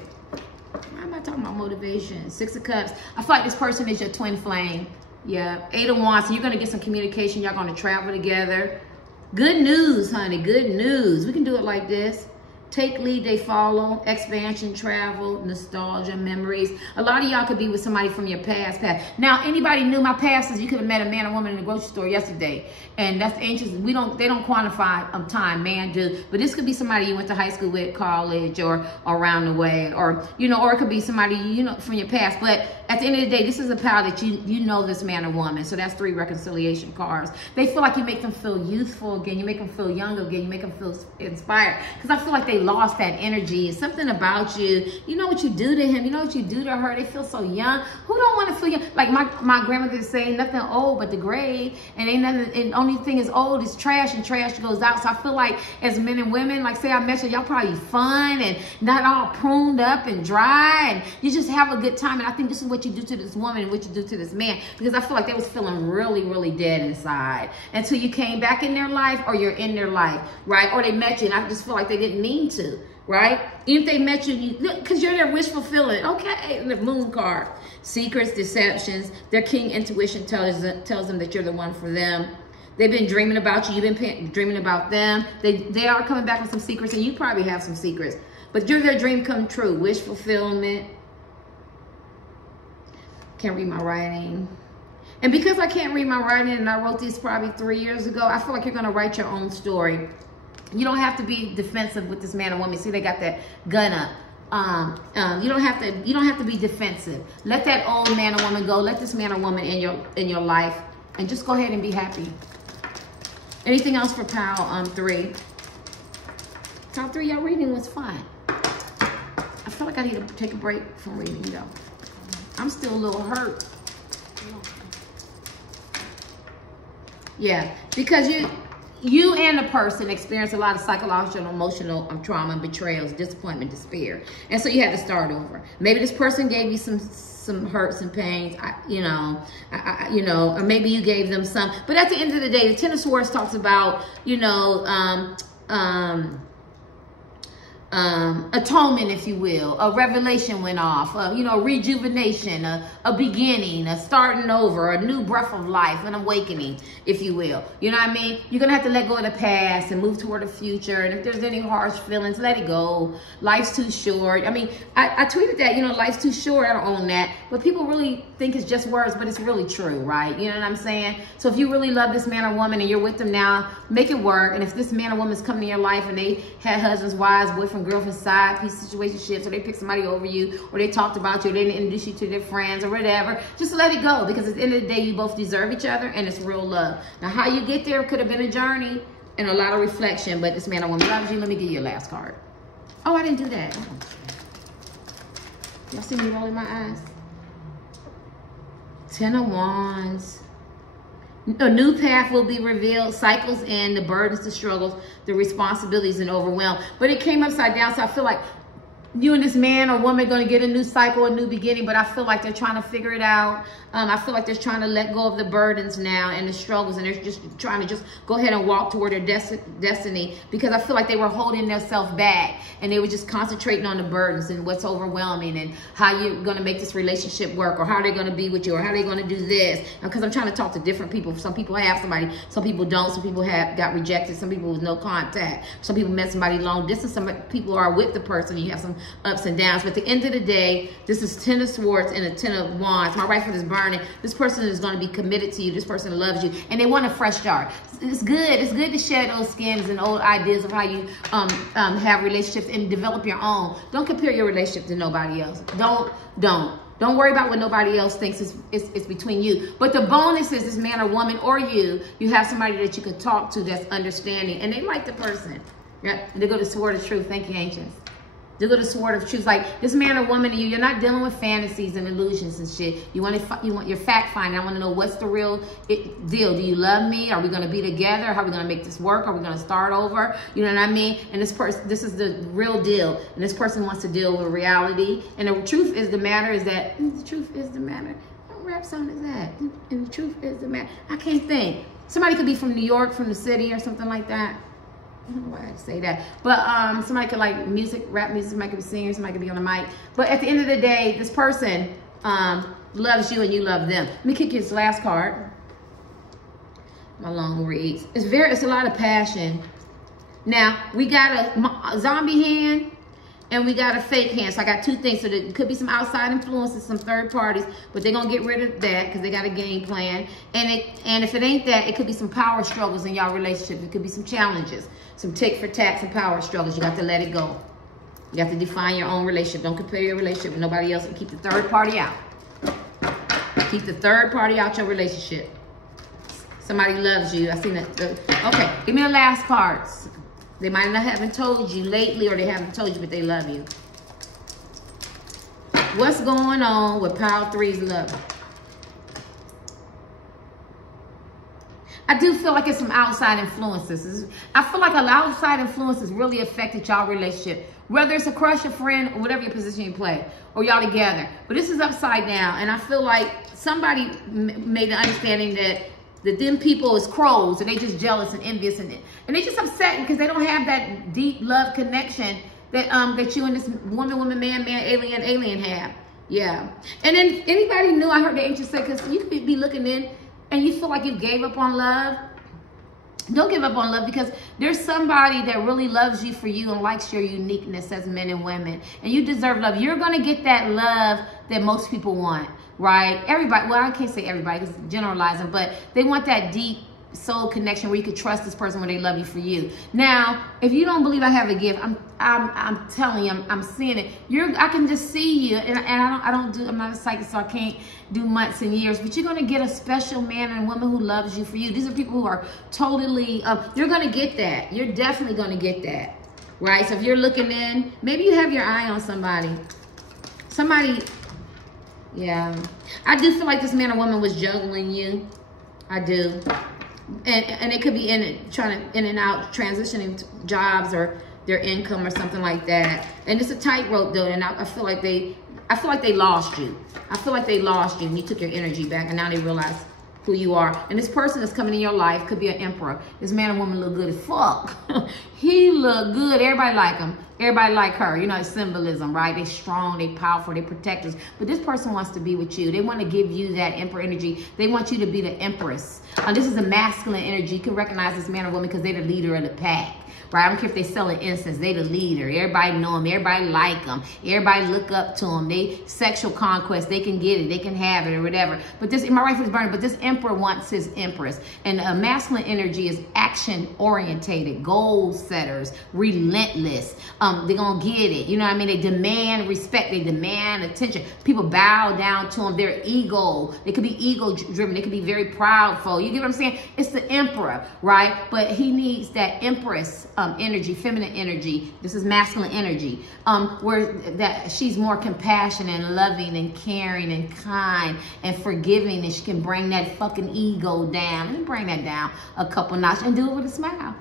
Why am I talking about motivation? 6 of Cups. I feel like this person is your twin flame. Yeah. 8 of Wands. So you're going to get some communication. Y'all going to travel together. Good news, honey. Good news. We can do it like this. Take lead, they follow. Expansion, travel, nostalgia, memories. A lot of y'all could be with somebody from your past. Now, anybody knew my past is you could have met a man or woman in the grocery store yesterday. And that's ancient. They don't quantify time, man, dude. But this could be somebody you went to high school with, college, or around the way. Or, you know, or it could be somebody, you know, from your past. But At the end of the day, this is a pile that you know this man or woman. So that's 3 reconciliation cards. They feel like you make them feel youthful again. You make them feel young again. You make them feel inspired. Because I feel like they lost that energy. It's something about you. You know what you do to him. You know what you do to her. They feel so young. Who don't want to feel young? Like my grandmother would say, nothing old but the grave. And ain't nothing, and only thing is old is trash, and trash goes out. So I feel like as men and women, like say I met you, y'all probably fun and not all pruned up and dry. And you just have a good time. And I think this is what you do to this woman and what you do to this man, because I feel like they was feeling really, really dead inside until you came back in their life, or you're in their life, right? Or they met you, and I just feel like they didn't mean to, right? Even if they met you, because you're their wish fulfilling. Okay, and the moon card, secrets, deceptions. Their king intuition tells them that you're the one for them. They've been dreaming about you. You've been dreaming about them. They are coming back with some secrets, and you probably have some secrets, but you're their dream come true, wish fulfillment. Can't read my writing. And because I can't read my writing, and I wrote this probably 3 years ago, I feel like you're going to write your own story. You don't have to be defensive with this man or woman. See, they got that gun up. You don't have to be defensive. Let that old man or woman go. Let this man or woman in your life, and just go ahead and be happy. Anything else for pile 3? Pile 3, your reading was fun. I feel like I need to take a break from reading though. I'm still a little hurt. Yeah, because you and the person experience a lot of psychological and emotional trauma, betrayals, disappointment, despair. And so you had to start over. Maybe this person gave you some hurts and pains, or maybe you gave them some. But at the end of the day, the Ten of Swords talks about, atonement, if you will. A revelation went off, rejuvenation, a beginning, a starting over, a new breath of life, an awakening, if you will. You know what I mean? You're going to have to let go of the past and move toward the future. And if there's any harsh feelings, let it go. Life's too short. I mean, I tweeted that, life's too short. I don't own that. But people really think it's just words, but it's really true, right? You know what I'm saying? So if you really love this man or woman and you're with them now, make it work. And if this man or woman is coming to your life and they had husbands, wives, boyfriend, girlfriend, side piece situationships, or they picked somebody over you, or they talked about you, or they didn't introduce you to their friends or whatever, just let it go, because at the end of the day, you both deserve each other, and it's real love. Now, how you get there could have been a journey and a lot of reflection, but this man or woman loves you. Let me give you your last card. Oh, I didn't do that. Y'all see me rolling my eyes? 10 of Wands. A new path will be revealed. Cycles end, the burdens, the struggles, the responsibilities, and overwhelm. But it came upside down, so I feel like you and this man or woman are going to get a new cycle, a new beginning, but I feel like they're trying to figure it out. I feel like they're trying to let go of the burdens now and the struggles, and they're just trying to just go ahead and walk toward their destiny, because I feel like they were holding themselves back, and they were just concentrating on the burdens and what's overwhelming and how you're going to make this relationship work, or how they're going to be with you, or how they're going to do this. Because I'm trying to talk to different people. Some people have somebody, some people don't. Some people got rejected. Some people with no contact. Some people met somebody long distance. Some people are with the person. You have some ups and downs. But at the end of the day, this is 10 of Swords and a 10 of Wands. My right foot is burning. This person is going to be committed to you. This person loves you, and they want a fresh start. It's good. It's good to shed old skins and old ideas of how you have relationships and develop your own. Don't compare your relationship to nobody else. Don't worry about what nobody else thinks. It's between you. But the bonus is this man or woman or you have somebody that you could talk to that's understanding, and they like the person. Yeah. And they go to Sword of Truth. Thank you, Ancients. They go to Sword of Truth. Like this man or woman, you're not dealing with fantasies and illusions and shit. You want your fact finding. I want to know what's the real deal. Do you love me? Are we going to be together? How are we going to make this work? Are we going to start over? You know what I mean? And this is the real deal. And this person wants to deal with reality. And the truth is the matter is that the truth is the matter. What rap song is that? And the truth is the matter. I can't think. Somebody could be from New York, from the city, or something like that. I don't know why I say that, but somebody could like music, rap music, somebody could be singing, somebody could be on the mic. But at the end of the day, this person loves you and you love them. Let me kick you this last card. My long reads. It's a lot of passion. Now we got a zombie hand and we got a fake hand. So I got two things. So there could be some outside influences, some third parties, but they're gonna get rid of that because they got a game plan. And if it ain't that, it could be some power struggles in y'all relationship. It could be some challenges, some tick for tack, some power struggles. You got to let it go. You have to define your own relationship. Don't compare your relationship with nobody else and keep the third party out. Keep the third party out your relationship. Somebody loves you. I seen it. Okay, give me the last cards. They might not haven't told you lately, or they haven't told you, but they love you. What's going on with Pile 3's love? I do feel like it's some outside influences. I feel like an outside influence has really affected y'all relationship. Whether it's a crush, a friend, or whatever your position you play, or y'all together. But this is upside down, and I feel like somebody made the understanding that them people is crows, and they just jealous and envious, and they just upset because they don't have that deep love connection that that you and this woman, man, alien have. Yeah. And then anybody new, I heard the ancients say, because you could be looking in and you feel like you gave up on love. Don't give up on love, because there's somebody that really loves you for you and likes your uniqueness as men and women. And you deserve love. You're going to get that love that most people want, right? Everybody, well, I can't say everybody because it's generalizing, but they want that deep soul connection where you could trust this person when they love you for you. Now, if you don't believe I have a gift, I'm telling you, I'm seeing it. I can just see you, and I'm not a psychic, so I can't do months and years, but you're going to get a special man and woman who loves you for you. These are people who are totally, you're going to get that. You're definitely going to get that, right? So if you're looking in, maybe you have your eye on somebody. Yeah. I do feel like this man or woman was juggling you. I do. And it could be in and out, transitioning jobs or their income or something like that. And it's a tightrope though, and I feel like they lost you. I feel like they lost you, and you took your energy back, and now they realize who you are. And this person that's coming in your life could be an emperor. This man or woman look good as fuck. He look good. Everybody like him. Everybody like her. You know, it's symbolism, right? They strong, they powerful, they protectors. But this person wants to be with you. They want to give you that emperor energy. They want you to be the empress. This is a masculine energy. You can recognize this man or woman because they're the leader of the pack. Right? I don't care if they selling incense. They the leader. Everybody know them. Everybody like them. Everybody look up to them. They sexual conquest. They can get it. They can have it or whatever. But this, my rifle is burning. But this emperor wants his empress. And masculine energy is action orientated, goal setters, relentless. They're gonna get it. You know what I mean? They demand respect. They demand attention. People bow down to them. They're ego. They could be ego driven. They could be very proudful. You get what I'm saying? It's the emperor, right? But he needs that empress energy, feminine energy. This is masculine energy, where that she's more compassionate and loving and caring and kind and forgiving, and she can bring that fucking ego down. Let me bring that down a couple notches and do it with a smile.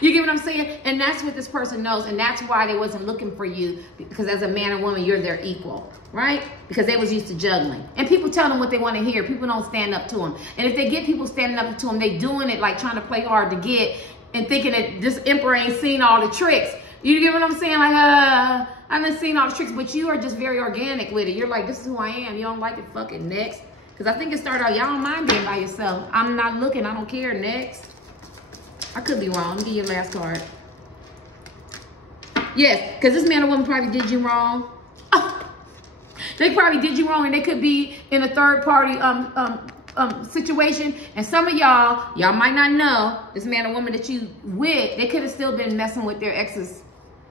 You get what I'm saying? And that's what this person knows, and that's why they wasn't looking for you, because as a man and woman, you're their equal, right? Because they was used to juggling. And people tell them what they want to hear. People don't stand up to them. And if they get people standing up to them, they doing it like trying to play hard to get, and thinking that this emperor ain't seen all the tricks. You get what I'm saying? Like, I done seen all the tricks, but you are just very organic with it. You're like, this is who I am. You don't like it, fuck it, next. Because I think it started out, y'all don't mind being by yourself. I'm not looking, I don't care, next. I could be wrong. Let me give you your last card. Yes, because this man or woman probably did you wrong. Oh, they probably did you wrong, and they could be in a third party situation. And some of y'all might not know this man or woman that you with, they could have still been messing with their exes.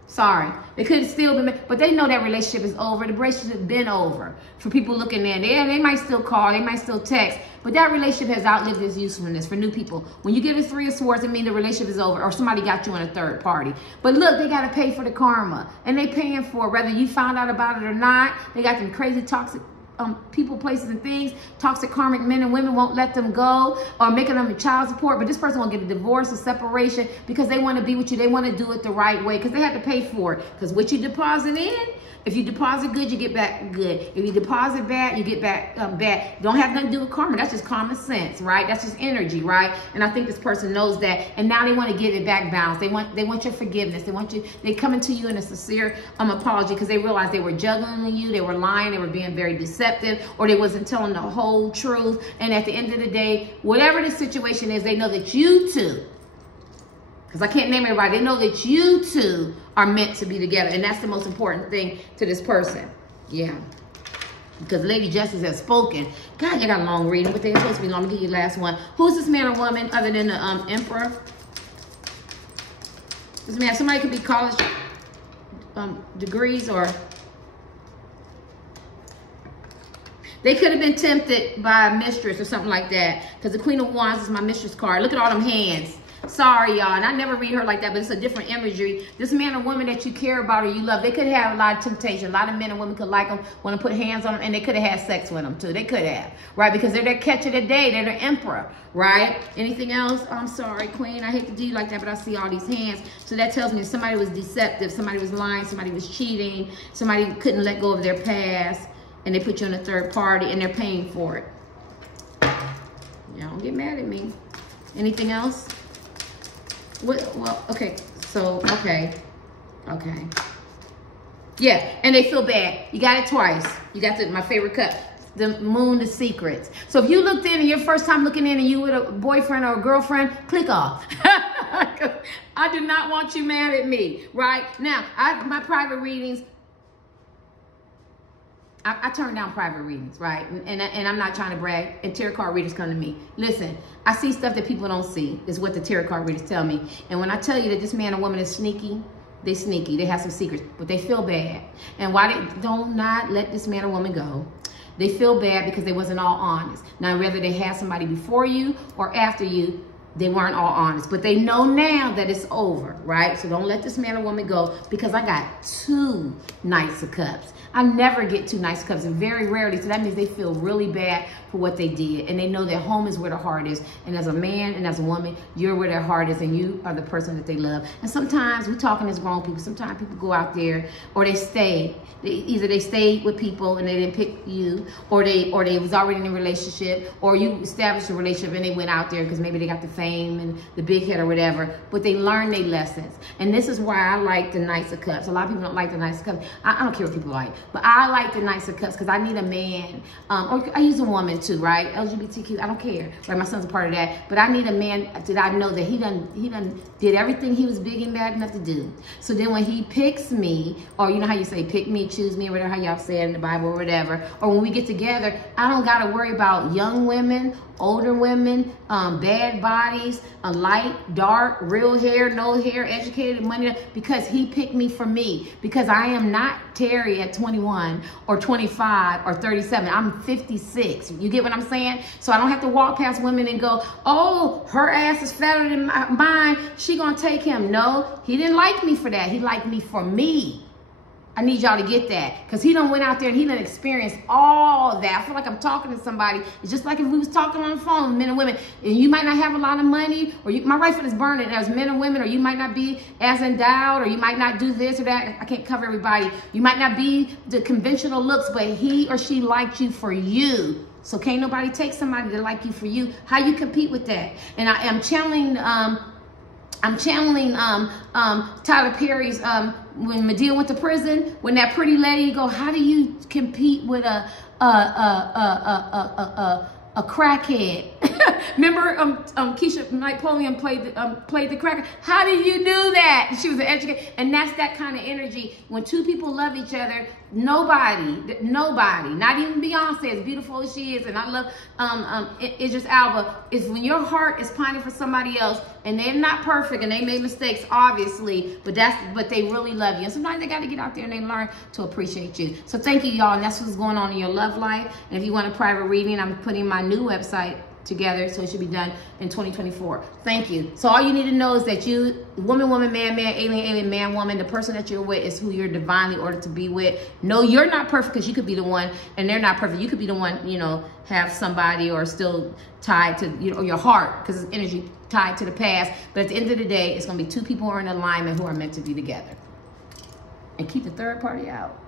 Sorry. They could have still been, but they know that relationship is over. The relationship has been over. For people looking in, they might still call, they might still text, but that relationship has outlived its usefulness for new people. When you get a 3 of Swords, it means the relationship is over, or somebody got you in a third party. But look, they got to pay for the karma, and they paying for it, whether you found out about it or not. They got them crazy toxic people, places, and things. Toxic karmic men and women won't let them go, or making them child support. But this person will get a divorce or separation because they want to be with you. They want to do it the right way because they have to pay for it. Because what you deposit in, if you deposit good, you get back good. If you deposit bad, you get back bad. Don't have nothing to do with karma. That's just common sense, right? That's just energy, right? And I think this person knows that, and now they want to get it back balanced. They want your forgiveness. They coming to you in a sincere apology because they realize they were juggling you, they were lying, they were being very deceptive, or they wasn't telling the whole truth. And at the end of the day, whatever the situation is, they know that you two, because I can't name everybody, they know that you two are meant to be together. And that's the most important thing to this person. Yeah. Because Lady Justice has spoken. God, you got a long reading, but they're supposed to be long. I'll give you the last one. Who's this man or woman other than the Emperor? This man, somebody could be college degrees, or They could have been tempted by a mistress or something like that. Because the Queen of Wands is my mistress card. Look at all them hands. Sorry, y'all. And I never read her like that, but it's a different imagery. This man or woman that you care about or you love, they could have a lot of temptation. A lot of men and women could like them, want to put hands on them, and they could have had sex with them too. They could have, right? Because they're their catch of the day. They're the emperor, right? Anything else? I'm sorry, Queen. I hate to do you like that, but I see all these hands. So that tells me somebody was deceptive, somebody was lying, somebody was cheating, somebody couldn't let go of their past, and they put you in a third party, and they're paying for it. Y'all don't get mad at me. Anything else? Well, okay, so, okay. Yeah, and they feel bad. You got it twice. You got my favorite cut, the Moon, the Secrets. So if you looked in and your first time looking in and you with a boyfriend or a girlfriend, click off. I do not want you mad at me, right? Now, my private readings, I turn down private readings, right? And I'm not trying to brag. And tarot card readers come to me. Listen, I see stuff that people don't see, is what the tarot card readers tell me. And when I tell you that this man or woman is sneaky, they sneaky. They have some secrets, but they feel bad. And why they don't not let this man or woman go? They feel bad because they wasn't all honest. Now, whether they had somebody before you or after you, they weren't all honest, but they know now that it's over, right? So don't let this man or woman go, because I got 2 Knights of Cups. I never get 2 Knights of Cups, and very rarely. So that means they feel really bad for what they did, and they know that home is where the heart is. And as a man and as a woman, you're where their heart is, and you are the person that they love. And sometimes we talking as grown people. Sometimes people go out there, or they stay. Either they stayed with people and they didn't pick you, or they was already in a relationship, or you established a relationship and they went out there because maybe they got the fame and the big head or whatever. But they learned their lessons, and this is why I like the Knights of Cups. A lot of people don't like the Knights of Cups. I don't care what people like, but I like the Knights of Cups because I need a man, or I use a woman too, right? LGBTQ, I don't care, right? My son's a part of that, but I need a man that I know that he done did everything he was big and bad enough to do. So then when he picks me, or you know how you say pick me, choose me, or whatever, how y'all say it in the Bible or whatever, or when we get together, I don't got to worry about young women, older women, bad bodies, a light, dark, real hair, no hair, educated, money, because he picked me for me. Because I am not Terry at 21 or 25 or 37. I'm 56. You get what I'm saying? So I don't have to walk past women and go, oh, her ass is fatter than mine, she gonna take him. No, he didn't like me for that. He liked me for me. I need y'all to get that, because he done went out there and he done experienced all that. I feel like I'm talking to somebody. It's just like if we was talking on the phone, men and women, and you might not have a lot of money, or my rifle is burning as men and women, or you might not be as endowed, or you might not do this or that. I can't cover everybody. You might not be the conventional looks, but he or she liked you for you. So can't nobody take somebody to like you for you. How you compete with that? And I am channeling Tyler Perry's when Madea went to prison, when that pretty lady go, how do you compete with a crackhead? Remember Keisha Napoleon played the cracker. How do you do that? She was an educator, and that's that kind of energy. When two people love each other, nobody, not even Beyonce, as beautiful as she is, and I love Idris Elba, is when your heart is pining for somebody else, and they're not perfect, and they made mistakes, obviously, but they really love you. And sometimes they got to get out there and they learn to appreciate you. So thank you, y'all, and that's what's going on in your love life. And if you want a private reading, I'm putting my new website together, so it should be done in 2024. Thank you. So all you need to know is that you, woman, man, alien, man, woman, the person that you're with is who you're divinely ordered to be with. No, you're not perfect, because you could be the one, and they're not perfect. You could be the one, you know, have somebody or still tied to, you know, your heart, because it's energy tied to the past. But at the end of the day, it's going to be two people who are in alignment who are meant to be together. And keep the third party out.